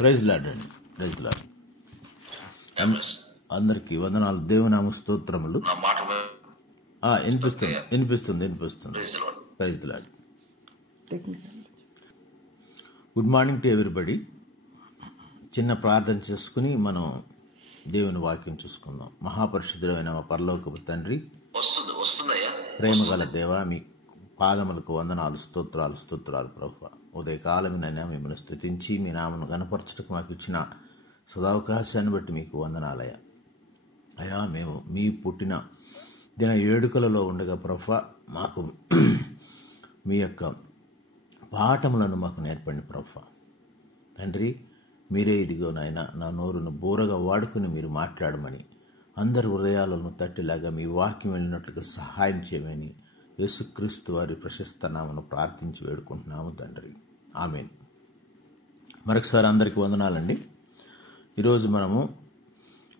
Praise Lord అండి. Praise Lord. అందరికీ వందనాలు. దేవునామ స్తోత్రములు. వినిపిస్తుంది. Praise Lord. Good morning to everybody. చిన్న ప్రార్థన చేసుకుని మనం దేవుని వాక్యం చూసుకుందాం. మహాపరిశుద్ధుడైన మా పరలోకపు తండ్రి, ప్రేమగల దేవ, మీ పాదములకు వందనాలు, స్తోత్రాలు ప్రభువా. ఉదయకాలమైనా మిమ్మల్ని స్తుతించి మీ నామను గణపరచుటకు మాకు ఇచ్చిన సదావకాశాన్ని బట్టి మీకు వందనాలయ్యా. అయ్యా, మేము మీ పుట్టిన దిన వేడుకలలో ఉండగా ప్రభువా, మాకు మీ యొక్క పాఠములను మాకు నేర్పండి ప్రభువా. తండ్రి, మీరే ఇదిగో నాయన నా నోరును బోరగా వాడుకుని మీరు మాట్లాడమని, అందరి హృదయాలను తట్టిలాగా మీ వాక్యం వెళ్ళినట్లుగా సహాయం చేయమని యేసుక్రీస్తు వారి ప్రశస్త నామను ప్రార్థించి వేడుకుంటున్నాము తండ్రి. ఆమేన్. మరొకసారి అందరికీ వందనాలండి. ఈరోజు మనము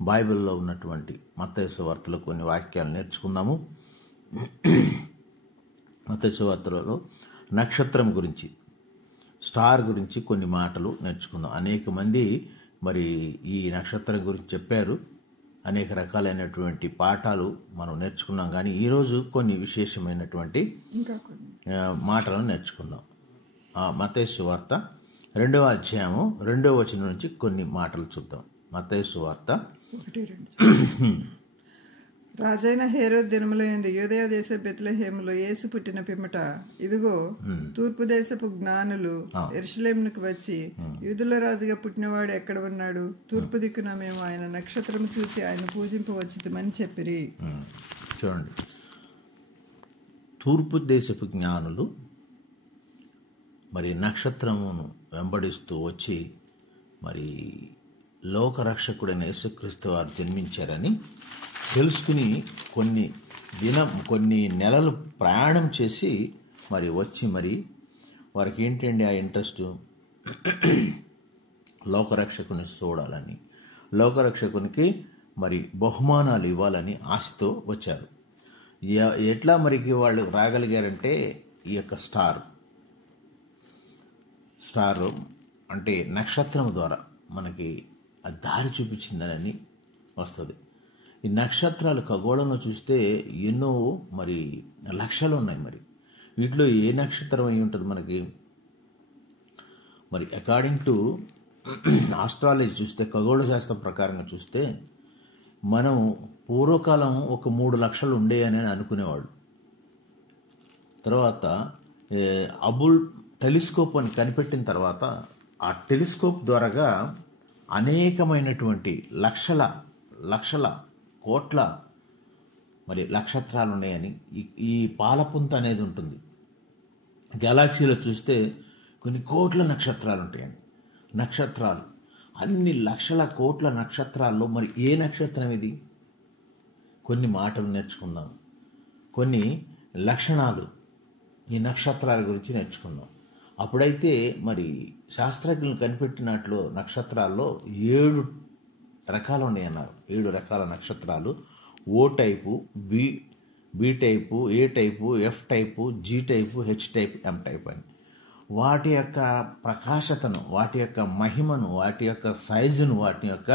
బైబిల్లో ఉన్నటువంటి మత్తయి సువార్తలో కొన్ని వాక్యాలు నేర్చుకుందాము. మత్తయి సువార్తలలో నక్షత్రం గురించి, స్టార్ గురించి కొన్ని మాటలు నేర్చుకుందాం. అనేక మంది మరి ఈ నక్షత్రం గురించి చెప్పారు, అనేక రకాలైనటువంటి పాఠాలు మనం నేర్చుకున్నాం. కానీ ఈరోజు కొన్ని విశేషమైనటువంటి మాటలను నేర్చుకుందాం. మత్తయి సువార్త 2వ అధ్యాయము 2వ వచనం నుంచి కొన్ని మాటలు చూద్దాం. మత్తయి సువార్త 1-2. రాజైన హేరోదు దినములయందు యూదయ దేశ బెత్లెహేములో యేసు పుట్టిన పిమ్మట, ఇదిగో తూర్పు దేశపు జ్ఞానులు యెరూషలేమునకు వచ్చి, యూదుల రాజుగా పుట్టినవాడు ఎక్కడ ఉన్నాడు? తూర్పు దిక్కున మేము ఆయన నక్షత్రం చూసి ఆయన పూజింపవచ్చితమని చెప్పిరి. చూడండి, తూర్పు దేశపు జ్ఞానులు మరి నక్షత్రమును వెంబడిస్తూ వచ్చి మరి లోకరక్షకుడైన యేసుక్రీస్తు వారు జన్మించారని తెలుసుకుని కొన్ని నెలలు ప్రయాణం చేసి మరి వచ్చి, మరి వారికి ఏంటండి ఆ ఇంట్రెస్ట్? లోకరక్షకుని చూడాలని, లోకరక్షకునికి మరి బహుమానాలు ఇవ్వాలని ఆశతో వచ్చారు. ఎట్లా మరికి వాళ్ళు రాగలిగారంటే, ఈ యొక్క స్టార్ అంటే నక్షత్రం ద్వారా మనకి ఆ దారి చూపించిందని వస్తుంది. ఈ నక్షత్రాలు ఖగోళంలో చూస్తే ఎన్నో మరి లక్షలు ఉన్నాయి. మరి వీటిలో ఏ నక్షత్రం అయి ఉంటుంది మనకి? మరి అకార్డింగ్ టు ఆస్ట్రాలజీ చూస్తే, ఖగోళ శాస్త్రం ప్రకారంగా చూస్తే, మనం పూర్వకాలం ఒక 3 లక్షలు ఉండేయని అనుకునేవాడు. తర్వాత అబుల్ టెలిస్కోప్ అని కనిపెట్టిన తర్వాత, ఆ టెలిస్కోప్ ద్వారాగా అనేకమైనటువంటి లక్షల కోట్ల మరి నక్షత్రాలు ఉన్నాయని, ఈ పాలపుంత అనేది ఉంటుంది. గెలాక్సీలో చూస్తే కొన్ని కోట్ల నక్షత్రాలు ఉంటాయండి. నక్షత్రాలు అన్ని లక్షల కోట్ల నక్షత్రాల్లో మరి ఏ నక్షత్రం ఇది? కొన్ని మాటలు నేర్చుకుందాం, కొన్ని లక్షణాలు ఈ నక్షత్రాల గురించి నేర్చుకుందాం. అప్పుడైతే మరి శాస్త్రజ్ఞులు కనిపెట్టినట్లు నక్షత్రాల్లో 7 రకాలు ఉన్నాయన్నారు. 7 రకాల నక్షత్రాలు: O type, B type, A type, F type, G type, H type, M type అని. వాటి యొక్క ప్రకాశతను, వాటి యొక్క మహిమను, వాటి యొక్క సైజును, వాటి యొక్క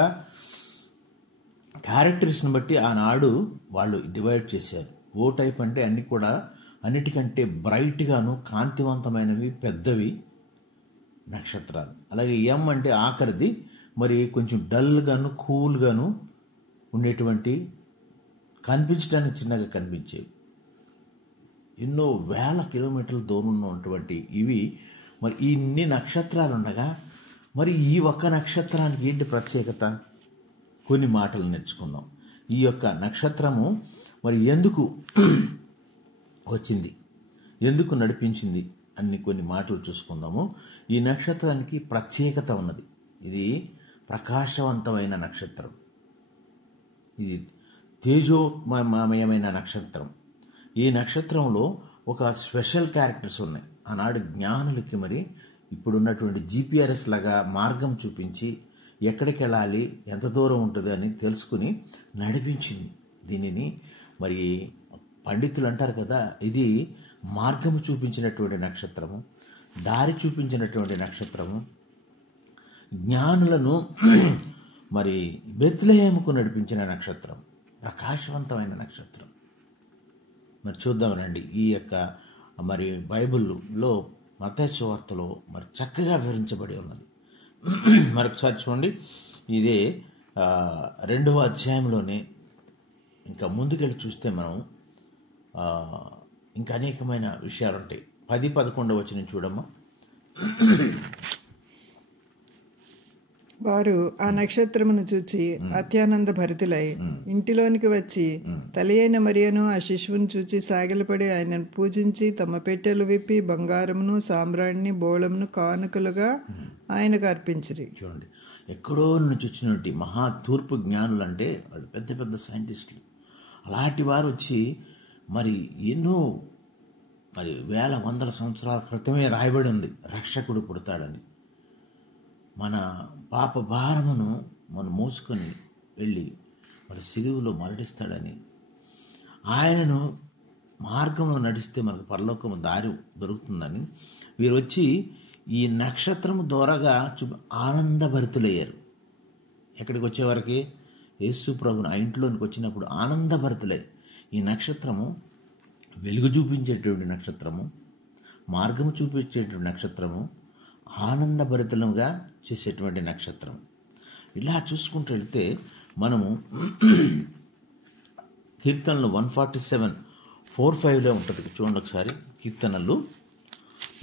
క్యారెక్టర్స్ని బట్టి ఆనాడు వాళ్ళు డివైడ్ చేశారు. ఓ టైప్ అంటే అన్ని కూడా అన్నిటికంటే బ్రైట్గాను కాంతివంతమైనవి, పెద్దవి నక్షత్రాలు. అలాగే ఎం అంటే ఆఖరిది, మరి కొంచెం డల్గాను కూల్గాను ఉండేటువంటి, కనిపించడానికి చిన్నగా కనిపించేవి. ఎన్నో వేల కిలోమీటర్ల దూరంలో ఉన్నటువంటి ఇవి. మరి ఇన్ని నక్షత్రాలు ఉండగా మరి ఈ ఒక్క నక్షత్రానికి ఏంటి ప్రత్యేకత? కొన్ని మాటలు నేర్చుకుందాం. ఈ యొక్క నక్షత్రము మరి ఎందుకు వచ్చింది, ఎందుకు నడిపించింది అన్ని కొన్ని మాటలు చూసుకుందాము. ఈ నక్షత్రానికి ప్రత్యేకత ఉన్నది. ఇది ప్రకాశవంతమైన నక్షత్రం, ఇది తేజోమయమైన నక్షత్రం. ఈ నక్షత్రంలో ఒక స్పెషల్ క్యారెక్టర్స్ ఉన్నాయి. ఆనాడు జ్ఞానులకి మరి ఇప్పుడున్నటువంటి GPS లాగా మార్గం చూపించి, ఎక్కడికి వెళ్ళాలి, ఎంత దూరం ఉంటుంది అని తెలుసుకుని నడిపించింది. దీనిని మరి పండితులు అంటారు కదా, ఇది మార్గము చూపించినటువంటి నక్షత్రము, దారి చూపించినటువంటి నక్షత్రము. జ్ఞానులను మరి బెత్లెహేముకు నడిపించిన నక్షత్రం, ప్రకాశవంతమైన నక్షత్రం. మరి చూద్దామనండి, ఈ యొక్క మరి బైబిల్లో మత్తయి సువార్తలో మరి చక్కగా వివరించబడి ఉన్నది. మరొకసారి చూడండి, ఇదే 2వ అధ్యాయంలోనే ఇంకా ముందుకెళ్ళి చూస్తే మనం ఇంకా అనేకమైన విషయాలు ఉంటాయి. 10-11 వచనం చూడమ్మా. వారు ఆ నక్షత్రమును చూచి అత్యానంద భరితులై ఇంటిలోనికి వచ్చి తల్లి అయిన మరియను ఆ శిశువును చూచి సాగిలపడి ఆయనను పూజించి తమ పెట్టెలు విప్పి బంగారమును సాంబ్రాణిని బోళమును కానుకలుగా ఆయనకు అర్పించిరి. చూడండి, ఎక్కడో నుంచి వచ్చినట్టు మహా తూర్పు జ్ఞానులు అంటే వాళ్ళు పెద్ద పెద్ద సైంటిస్టులు. అలాంటి వారు వచ్చి మరి ఎన్నో మరి వేల వందల సంవత్సరాల క్రితమే రాయబడి ఉంది రక్షకుడు పుడతాడని. మన పాప భారమును మనం మోసుకొని వెళ్ళి మరి సిలువలో మరణిస్తాడని, ఆయనను మార్గంలో నడిస్తే మనకు పరలోకము దారి దొరుకుతుందని వీరు వచ్చి ఈ నక్షత్రము ద్వారాగా ఆనందభరితులయ్యారు. ఎక్కడికి వచ్చేవారికి? యేసు ప్రభుని ఆ ఇంట్లోనికి వచ్చినప్పుడు ఆనందభరితులై, ఈ నక్షత్రము వెలుగు చూపించేటువంటి నక్షత్రము, మార్గము చూపించేటువంటి నక్షత్రము, ఆనందభరితులుగా చేసేటువంటి నక్షత్రం. ఇలా చూసుకుంటూ వెళ్తే మనము కీర్తనలు 147:4-5 ఉంటుంది. చూడండి ఒకసారి, కీర్తనలు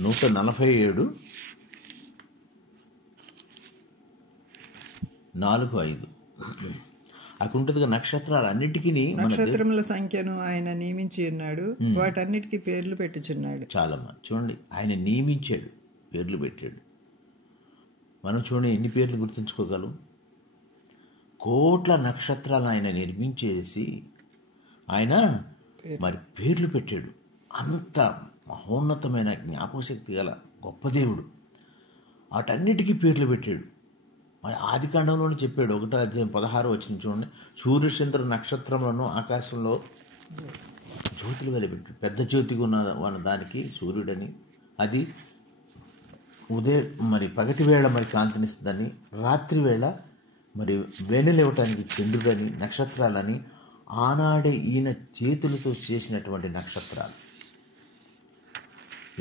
147:4-5 అక్కడ ఉంటుంది. నక్షత్రాలు అన్నిటికీ నక్షత్రముల సంఖ్యను ఆయన నియమించి ఉన్నాడు, వాటన్నిటికీ పేర్లు పెట్టుచున్నాడు. చాలమ్మా, చూడండి, ఆయన నియమించాడు, పేర్లు పెట్టాడు. మనం చూడండి ఎన్ని పేర్లు గుర్తుంచుకోగలం. కోట్ల నక్షత్రాలు ఆయన నిర్మించేసి ఆయన మరి పేర్లు పెట్టాడు. అంత మహోన్నతమైన జ్ఞాపకశక్తి గల గొప్ప దేవుడు వాటన్నిటికీ పేర్లు పెట్టాడు. మరి ఆది కాండంలోనే చెప్పాడు, 1:16 వచ్చింది చూడండి, సూర్యచంద్ర నక్షత్రములను ఆకాశంలో జ్యోతులు వెలిపెట్టాడు. పెద్ద జ్యోతిగా ఉన్న దానికి సూర్యుడని, అది మరి పగటి వేళ మరి కాంతినిస్తుందని, రాత్రి వేళ మరి వెన్నెలివ్వటానికి చంద్రుడని, నక్షత్రాలని ఆనాడే ఈయన చేతులతో చేసినటువంటి నక్షత్రాలు.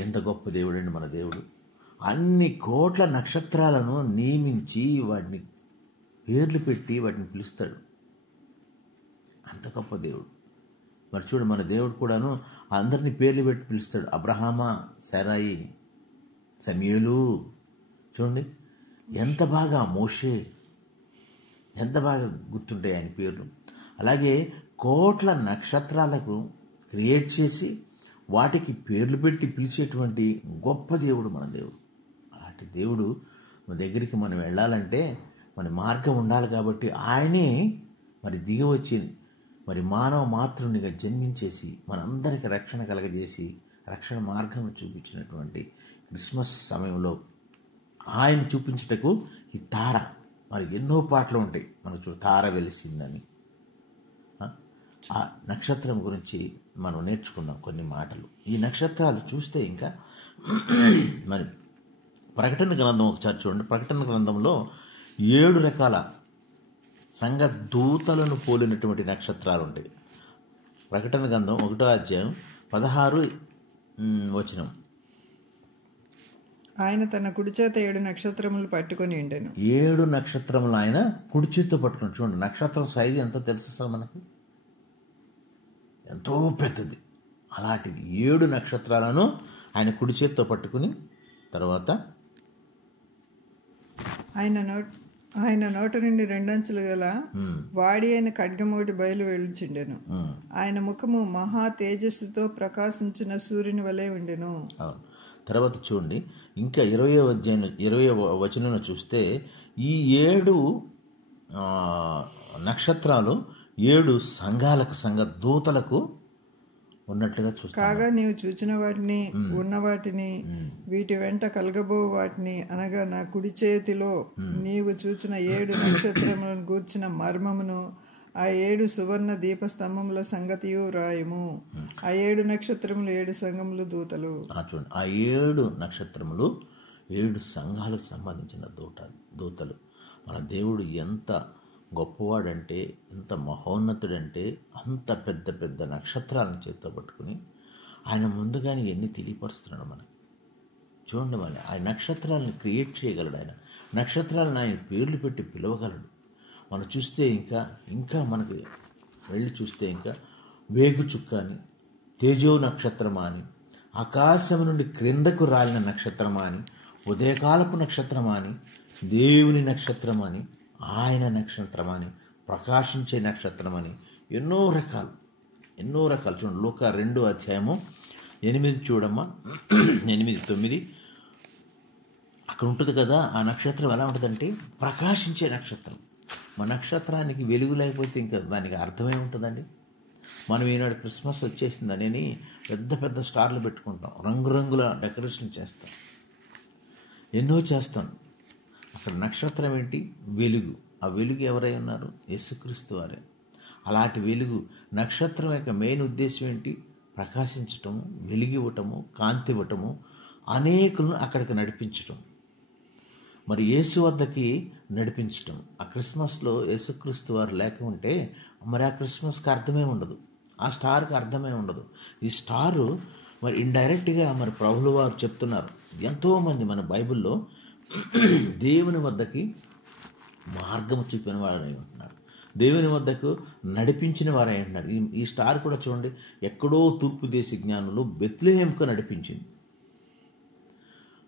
ఎంత గొప్ప దేవుడండి మన దేవుడు. అన్ని కోట్ల నక్షత్రాలను నియమించి వాటిని పేర్లు పెట్టి వాటిని పిలుస్తాడు. అంత గొప్ప దేవుడు. మరి చూడు, మన దేవుడు కూడాను అందరినీ పేర్లు పెట్టి పిలుస్తాడు. అబ్రహామా, శారాయి, సమూయేలు, చూడండి ఎంత బాగా, మోషే, ఎంత బాగా గుర్తుంటాయి ఆయన పేర్లు. అలాగే కోట్ల నక్షత్రాలకు క్రియేట్ చేసి వాటికి పేర్లు పెట్టి పిలిచేటువంటి గొప్ప దేవుడు మన దేవుడు. అలాంటి దేవుడు మన దగ్గరికి మనం వెళ్ళాలంటే మన మార్గం ఉండాలి. కాబట్టి ఆయనే మరి దిగి వచ్చి మరి మానవ మాతృనిగా జన్మించేసి మనందరికీ రక్షణ కలగజేసి రక్షణ మార్గం చూపించినటువంటి క్రిస్మస్ సమయంలో ఆయన చూపించటకు ఈ తార, మరి ఎన్నో పాటలు ఉంటాయి మనకు. చూడు, తార వెలిసిందని. ఆ నక్షత్రం గురించి మనం నేర్చుకుందాం కొన్ని మాటలు. ఈ నక్షత్రాలు చూస్తే ఇంకా మరి ప్రకటన గ్రంథం ఒకసారి చూడండి. ప్రకటన గ్రంథంలో 7 రకాల సంఘ దూతలను పోలినటువంటి నక్షత్రాలు ఉంటాయి. ప్రకటన గ్రంథం 1:16 ఆయన తన కుడి చేత 7 నక్షత్రములు పట్టుకొని ఉండెను. 7 నక్షత్రములు ఆయన కుడి చేత్తో పట్టుకొని. చూడండి, నక్షత్రం సైజు ఎంతో తెలుసా మనకు? ఎంతో పెద్దది. అలాంటి 7 నక్షత్రాలను ఆయన కుడి చేత్తో పట్టుకుని తర్వాత ఆయన నోట నుండి 2 అంచులు గల వాడి అయిన ఖడ్గమోటి బయలు వెలుచుండెను. ఆయన ముఖము మహా తేజస్సుతో ప్రకాశించిన సూర్యుని వలె ఉండెను. తర్వాత చూడండి, ఇంకా 20వ వచనం చూస్తే ఈ 7 నక్షత్రాలు 7 సంఘాలకు, సంఘ దూతలకు ఉన్నట్లుగా చూస్తాం. కాగా నీవు చూచిన వాటిని, ఉన్న వాటిని, వీటి వెంట కలగబో వాటిని, అనగా నా కుడి చేతిలో నీవు చూచిన 7 నక్షత్రములను గూర్చిన మర్మమును, ఆ 7 సువర్ణ దీపస్తంభముల సంగతియు రాయము. ఆ 7 నక్షత్రములు 7 సంఘములు దూతలు. చూడండి, ఆ 7 నక్షత్రములు 7 సంఘాలకు సంబంధించిన దూతలు. మన దేవుడు ఎంత గొప్పవాడంటే, ఎంత మహోన్నతుడంటే, అంత పెద్ద పెద్ద నక్షత్రాలను చేత్తో పట్టుకుని ఆయన ముందుగానే ఎన్ని తెలియపరుస్తున్నాడు మనకి. చూడండి, మన ఆయన నక్షత్రాలను క్రియేట్ చేయగలడు. ఆయన నక్షత్రాలను ఆయన పేర్లు పెట్టి పిలవగలడు. మనం చూస్తే ఇంకా మనకి వెళ్ళి చూస్తే ఇంకా వేగు చుక్క అని, తేజో నక్షత్రమా అని, ఆకాశం నుండి క్రిందకు రాలిన నక్షత్రమా అని, ఉదయకాలపు నక్షత్రమా అని, దేవుని నక్షత్రమని, ఆయన నక్షత్రమని, ప్రకాశించే నక్షత్రమని, ఎన్నో రకాలు. చూడండి, లూకా 2:8 చూడమ్మా, 8-9 అక్కడ ఉంటుంది కదా. ఆ నక్షత్రం ఎలా ఉంటుందంటే ప్రకాశించే నక్షత్రం. మన నక్షత్రానికి వెలుగు లేకపోతే ఇంకా దానికి అర్థమే ఉంటుందండి. మనం ఈనాడు క్రిస్మస్ వచ్చేసిందని పెద్ద పెద్ద స్టార్లు పెట్టుకుంటాం, రంగురంగుల డెకరేషన్ చేస్తాం, ఎన్నో చేస్తాం. అక్కడ నక్షత్రం ఏంటి? వెలుగు. ఆ వెలుగు ఎవరై ఉన్నారు? యేసుక్రీస్తు వారే. అలాంటి వెలుగు నక్షత్రం యొక్క మెయిన్ ఉద్దేశం ఏంటి? ప్రకాశించటము, వెలిగివ్వటము, కాంతి ఇవ్వటము, అనేకులను అక్కడికి నడిపించటం, మరి యేసు వద్దకి నడిపించటం. ఆ క్రిస్మస్లో యేసుక్రీస్తు వారు లేక ఉంటే మరి ఆ క్రిస్మస్కి అర్థమే ఉండదు, ఆ స్టార్కి అర్థమే ఉండదు. ఈ స్టారు మరి ఇండైరెక్ట్గా మరి ప్రభువుల వారు చెప్తున్నారు. ఎంతోమంది మన బైబిల్లో దేవుని వద్దకి మార్గము చూపిన వారై ఉంటున్నారు, దేవుని వద్దకు నడిపించిన వారై ఉంటున్నారు. ఈ స్టార్ కూడా చూడండి, ఎక్కడో తూర్పు దేశ జ్ఞానులు బెత్లెహేంకు నడిపించింది.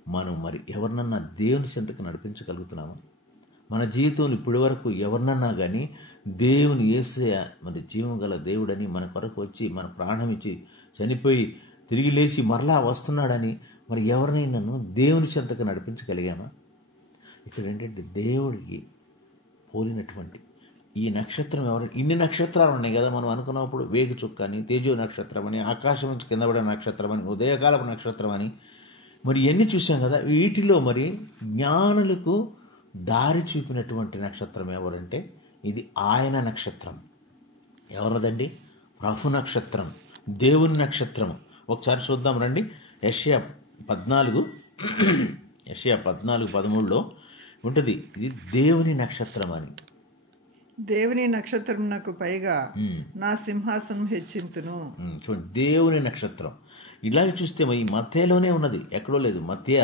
మనం మరి ఎవరినన్నా దేవుని చెంతకు నడిపించగలుగుతున్నామా? మన జీవితంలో ఇప్పటి వరకు ఎవరినన్నా కానీ దేవుని యేసయ్య మరి జీవం గల దేవుడని మన కొరకు వచ్చి మన ప్రాణం ఇచ్చి చనిపోయి తిరిగి లేచి మరలా వస్తున్నాడని మరి ఎవరినైనాను దేవుని చెంతకు నడిపించగలిగామా? ఇక్కడ ఏంటంటే దేవుడికి పోలినటువంటి ఈ నక్షత్రం ఇన్ని నక్షత్రాలు ఉన్నాయి కదా. మనం అనుకున్నప్పుడు వేగు చుక్క అని, తేజో నక్షత్రం అని, ఆకాశం నుంచి కింద పడే నక్షత్రం అని, ఉదయకాలపు నక్షత్రం అని మరి ఎన్ని చూసాం కదా. వీటిలో మరి జ్ఞానులకు దారి చూపినటువంటి నక్షత్రం ఎవరంటే ఇది ఆయన నక్షత్రం. ఎవరదండి? ప్రభు నక్షత్రం, దేవుని నక్షత్రం. ఒకసారి చూద్దాం రండి. యెషయా 14:13 ఉంటుంది, ఇది దేవుని నక్షత్రం అని. దేవుని నక్షత్రమునకు పైగా నా సింహాసనం హెచ్చింతును. చూడండి, దేవుని నక్షత్రం. ఇలాగే చూస్తే ఈ మత్తయిలోనే ఉన్నది, ఎక్కడో లేదు. మత్తయి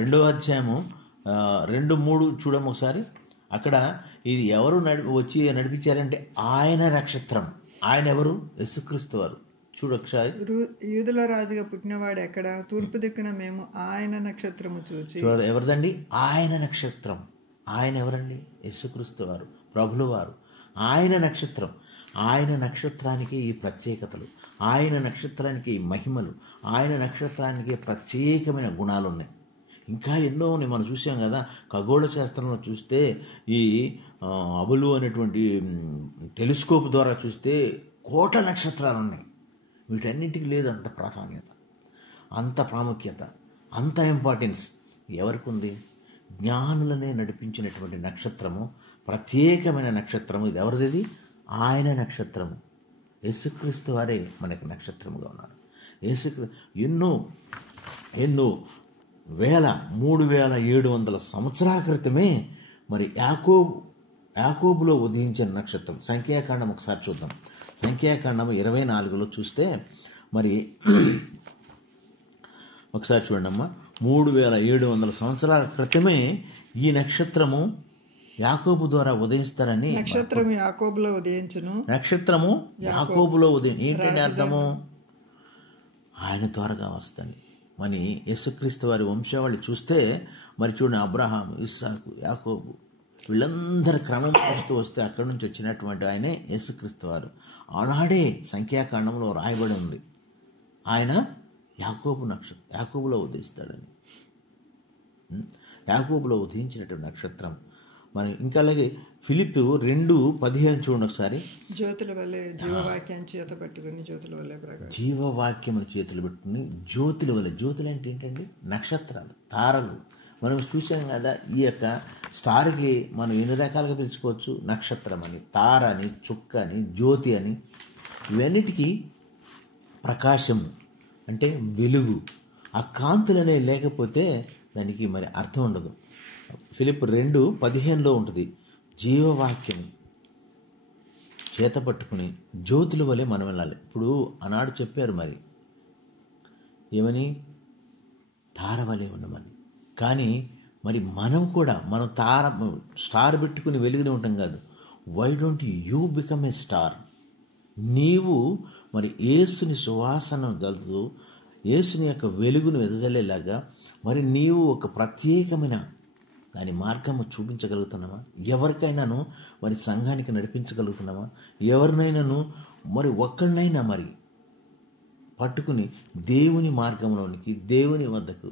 2:2-3 చూడము ఒకసారి. అక్కడ ఇది ఎవరు వచ్చి నడిపించారంటే ఆయన నక్షత్రం. ఆయన ఎవరు? యేసుక్రీస్తు వారు. చూడొకసారి. యూదుల రాజుగా పుట్టినవాడు ఎక్కడ? తూర్పు దిక్కున మేము ఆయన నక్షత్రము చూచి. ఎవరిదండి? ఆయన నక్షత్రం. ఆయన ఎవరండి? యేసుక్రీస్తు వారు, ప్రభుల వారు. ఆయన నక్షత్రం. ఆయన నక్షత్రానికి ఈ ప్రత్యేకతలు, ఆయన నక్షత్రానికి ఈ మహిమలు, ఆయన నక్షత్రానికి ప్రత్యేకమైన గుణాలు ఉన్నాయి. ఇంకా ఎన్నో ఉన్నాయి. మనం చూసాం కదా, ఖగోళ శాస్త్రంలో చూస్తే ఈ అబులు అనేటువంటి టెలిస్కోప్ ద్వారా చూస్తే కోట్ల నక్షత్రాలు ఉన్నాయి. వీటన్నిటికీ లేదు అంత ప్రాధాన్యత, అంత ప్రాముఖ్యత, అంత ఇంపార్టెన్స్ ఎవరికి ఉంది? జ్ఞానులనే నడిపించినటువంటి నక్షత్రము, ప్రత్యేకమైన నక్షత్రము. ఇది ఎవరిది? ఆయన నక్షత్రము. యేసుక్రీస్తు వారే మనకి నక్షత్రముగా ఉన్నారు. ఎన్నో 3700 సంవత్సరాల క్రితమే మరి యాకోబులో ఉదయించిన నక్షత్రం. సంఖ్యాకాండం ఒకసారి చూద్దాం. సంఖ్యాకాండం 24లో చూస్తే మరి ఒకసారి చూడండి అమ్మా. 3700 సంవత్సరాల క్రితమే ఈ నక్షత్రము యాకోబు ద్వారా ఉదయిస్తారని. నక్షత్రము యాకోబులో ఉదయించును. నక్షత్రము యాకోబులో ఉదయం ఏంటంటే అర్థము? ఆయన ద్వారాగా వస్తాను. మరి యేసుక్రీస్తు వారి వంశావళి చూస్తే మరి చూడండి, అబ్రహాము, ఇస్సాకు, యాకోబు వీళ్ళందరి క్రమం వస్తే అక్కడి నుంచి వచ్చినటువంటి ఆయనే యేసుక్రీస్తు వారు. ఆనాడే సంఖ్యాకాండంలో రాయబడి ఉంది, ఆయన యాకోబులో ఉదయిస్తాడని. యాకోబులో ఉదయించినటువంటి నక్షత్రం. మరి ఇంకా అలాగే ఫిలిప్పు 2:15 చూడండి ఒకసారి. జ్యోతుల వల్లే జీవవాక్యాన్ని చేత పట్టుకుని జ్యోతుల వల్లే జీవవాక్యములు చేతులు పెట్టుకుని జ్యోతుల వల్ల. జ్యోతులు అంటే ఏంటండి? నక్షత్రాలు, తారలు. మనం చూసాం కదా, ఈ యొక్క స్టార్కి మనం ఎన్ని రకాలుగా పిలుచుకోవచ్చు? నక్షత్రం అని, తార అని, చుక్క అని, జ్యోతి అని. ఇవన్నిటికీ ప్రకాశం అంటే వెలుగు. ఆ కాంతులనే లేకపోతే దానికి మరి అర్థం ఉండదు. ఫిలిప్పీ 2:15 ఉంటుంది, జీవవాక్యం చేత పట్టుకుని జ్యోతుల వలె మనం వెళ్ళాలి. ఇప్పుడు ఆనాడు చెప్పారు మరి ఏమని, తార వలె ఉండమని. కానీ మరి మనం కూడా మనం స్టార్ పెట్టుకుని వెలుగునే ఉంటాం కాదు. Why don't you become a star? నీవు మరి యేసుని సువాసన దలుతూ యేసుని యొక్క వెలుగును వెదజల్లేలాగా మరి నీవు ఒక ప్రత్యేకమైన దాని మార్గము చూపించగలుగుతున్నావా? ఎవరికైనాను మరి సంఘానికి నడిపించగలుగుతున్నావా? ఎవరినైనాను మరి ఒక్కళ్ళనైనా మరి పట్టుకుని దేవుని మార్గంలోనికి దేవుని వద్దకు